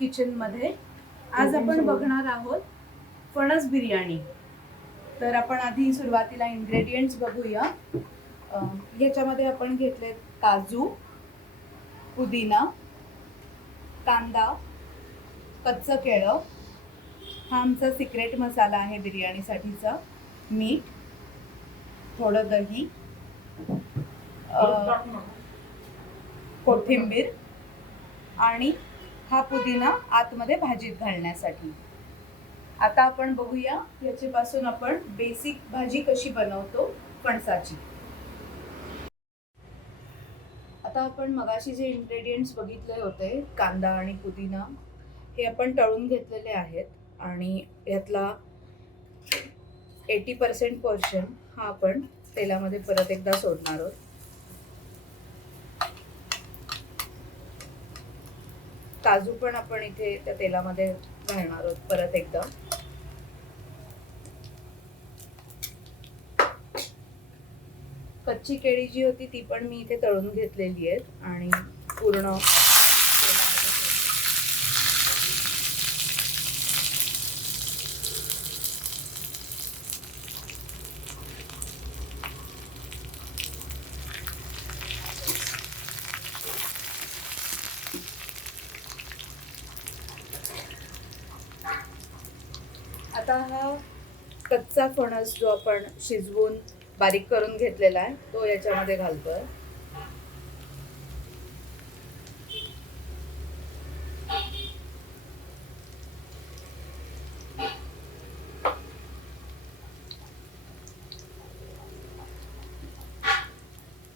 किचनमध्ये आज आपण बघणार आहोत फणस बिर्याणी. तर आपण आधी सुरुवातीला इन्ग्रेडियंट्स बघूया. ह्याच्यामध्ये आपण घेतले काजू पुदिना कांदा कच्चं केळं. हा आमचा सिक्रेट मसाला आहे बिर्याणीसाठीचा. मीठ थोडं दही कोथिंबीर आणि हा पुदिना आतमध्ये भाजीत घालण्यासाठी. आता आपण बघूया याच्यापासून आपण बेसिक भाजी कशी बनवतो फणसाची. आता आपण मगाशी जे इन्ग्रेडियंट्स बघितले होते कांदा आणि पुदिना हे आपण तळून घेतलेले आहेत आणि यातला एटी पर्सेंट पोर्शन हा आपण तेलामध्ये परत एकदा सोडणार आहोत. काजू पण आपण इथे त्या तेलामध्ये घालणार आहोत परत एकदा. कच्ची केळी जी होती ती पण मी इथे तळून घेतलेली आहे आणि पूर्ण तेलामध्ये सोडली. आता हा कच्चा फणस जो आपण शिजवून बारीक करून घेतलेला आहे तो याच्यामध्ये घालतोय.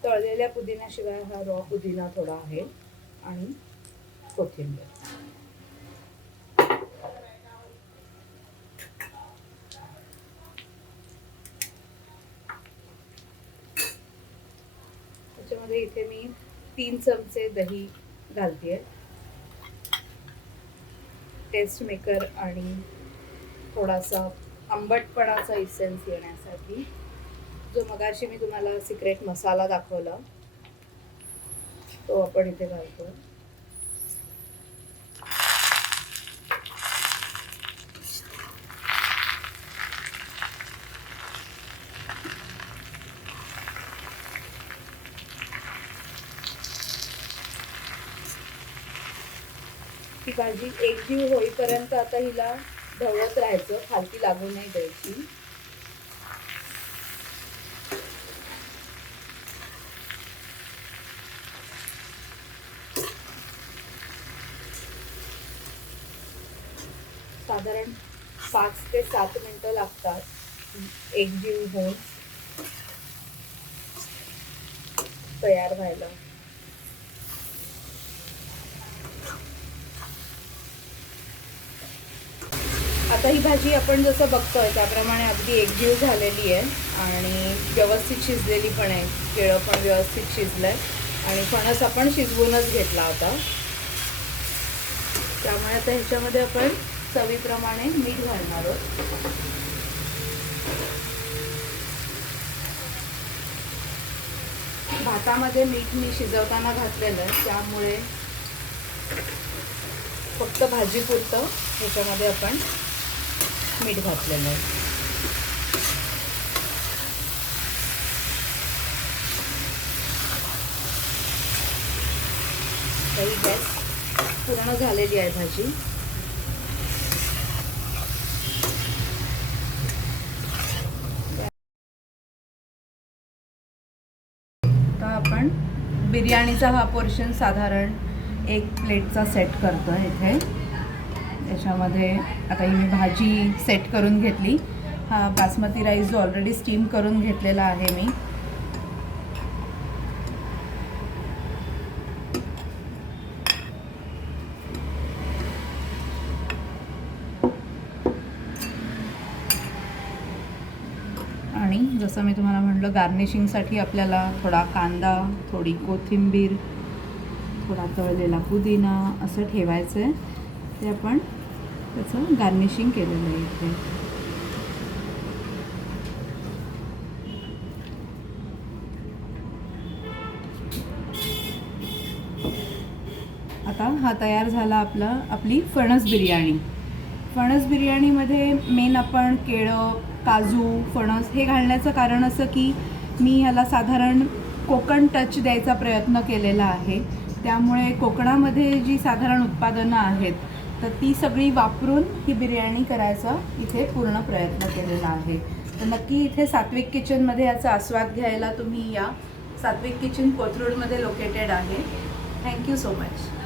तळलेल्या पुदिन्याशिवाय हा रॉ पुदिना थोडा आहे आणि कोथिंबीर. त्याच्यामध्ये इथे मी तीन चमचे दही घालते टेस्ट मेकर आणि थोडासा आंबटपणाचा इसेन्स येण्यासाठी. जो मगाशी मी तुम्हाला सिक्रेट मसाला दाखवला तो आपण इथे घालतो ही भाजी एकजीव होईपर्यंत आता हिला ढवळत राहायचं खालती लागू नाही द्यायची. साधारण पाच ते सात मिनिटं लागतात एकजीव होऊन तयार व्हायला. आता ही भाजी आपण जसं बघतोय त्याप्रमाणे अगदी एकजीव झालेली आहे आणि व्यवस्थित शिजलेली पण आहे. केळं पण व्यवस्थित शिजलंय आणि फणस आपण शिजवूनच घेतला होता. त्यामुळे आता ह्याच्यामध्ये आपण चवीप्रमाणे मीठ घालणार आहोत. भातामध्ये मीठ मी शिजवताना घातलेलं आहे त्यामुळे फक्त भाजीपुरतं ह्याच्यामध्ये आपण मीठ घातलेलं आहे. तरी गॅस पूर्ण झालेली आहे भाजी. आता आपण बिर्याणीचा हा पोर्शन साधारण एक प्लेटचा सेट करतो इथे. त्याच्यामध्ये आता ही मी भाजी सेट करून घेतली. हा बासमती राईस जो ऑलरेडी स्टीम करून घेतलेला आहे मी. आणि जसं मी तुम्हाला म्हटलं गार्निशिंगसाठी आपल्याला थोडा कांदा थोडी कोथिंबीर थोडा तळलेला पुदिना असं ठेवायचं आहे ते आपण त्याचं गार्निशिंग केलेलं आहे इथे. आता हा तयार झाला आपला आपली फणस बिर्याणी. फणस बिर्याणीमध्ये मेन आपण केळं काजू फणस हे घालण्याचं कारण असं की मी ह्याला साधारण कोकण टच द्यायचा प्रयत्न केलेला आहे. त्यामुळे कोकणामध्ये जी साधारण उत्पादनं आहेत तर ती सगळी वापरून ही बिर्याणी करायचा इथे पूर्ण प्रयत्न केलेला आहे. तर नक्की इथे सात्विक किचनमध्ये याचा आस्वाद घ्यायला तुम्ही या. सात्विक किचन कोथरूडमध्ये लोकेटेड आहे. Thank you so much